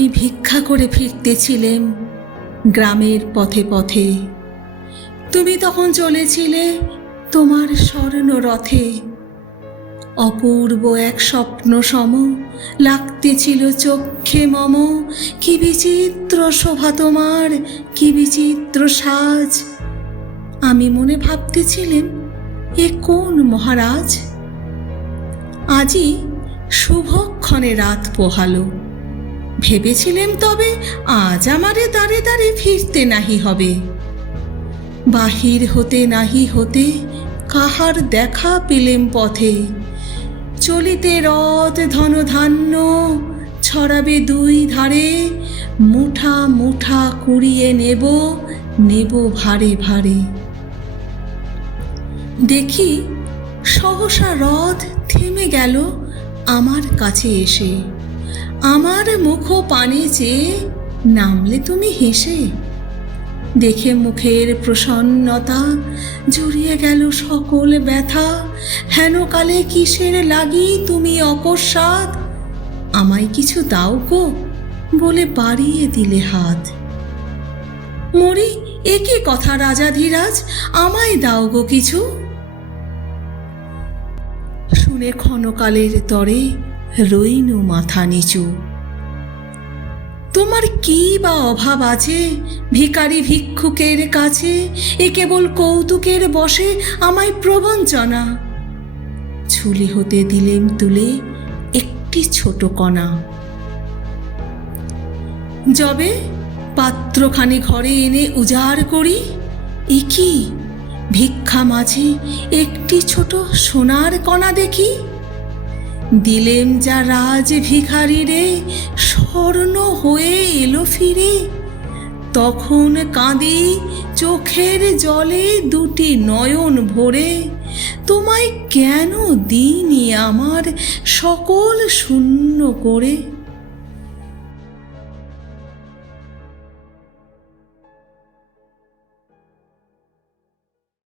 আমি ভিক্ষা করে ফিরতেছিলেম গ্রামের পথে পথে। তুমি তখন চলেছিলে তোমার স্বর্ণ রথে। অপূর্ব এক স্বপ্ন সম লাগতেছিল চক্ষে মম। কি বিচিত্র শোভা তোমার, কি বিচিত্র সাজ। আমি মনে ভাবতেছিলেম, এ কোন মহারাজ। আজই শুভক্ষণে রাত পোহালো। ভেবেছিলেম তবে আজ আমারে দাঁড়ে দাঁড়ে ফিরতে নাহি হবে। বাহির হতে নাহি হতে কাহার দেখা পেলেম পথে। চলিতে রথ ধনধান্য ছড়াবে দুই ধারে। মুঠা মুঠা কুড়িয়ে নেব, নেব ভারে ভারে। দেখি সহসা রথ থেমে গেল আমার কাছে এসে। আমার মুখ পানে চেয়ে নামলে তুমি হেসে। দেখে মুখের প্রসন্নতা জুড়িয়ে গেল সকল ব্যথা। হেন কালে কিসের লাগি তুমি অকস্মাৎ। আমায় কিছু দাও গো বলে বাড়িয়ে দিলে হাত। মরি, এ কি কথা রাজাধিরাজ, আমায় দাও গো কিছু। শুনে ক্ষণকালের তরে রইনু মাথা নিচু। তোমার কি বা অভাব আছে ভিখারি ভিক্ষুকের কাছে। এ কেবল কৌতুকের বশে আমায় প্রবঞ্চনা। ঝুলি হতে দিলেম তুলে একটি ছোট কণা। যবে পাত্রখানি ঘরে এনে উজাড় করি, এ কি ভিক্ষা মাঝে একটি ছোট সোনার কণা দেখি। দিলেম যা রাজ ভিখারি রে, স্বর্ণ হয়ে এলো ফিরে। তখন কাঁদি চোখের জলে দুটি নয়ন ভরে। তোমায় কেন দিইনি আমার সকল শূন্য করে।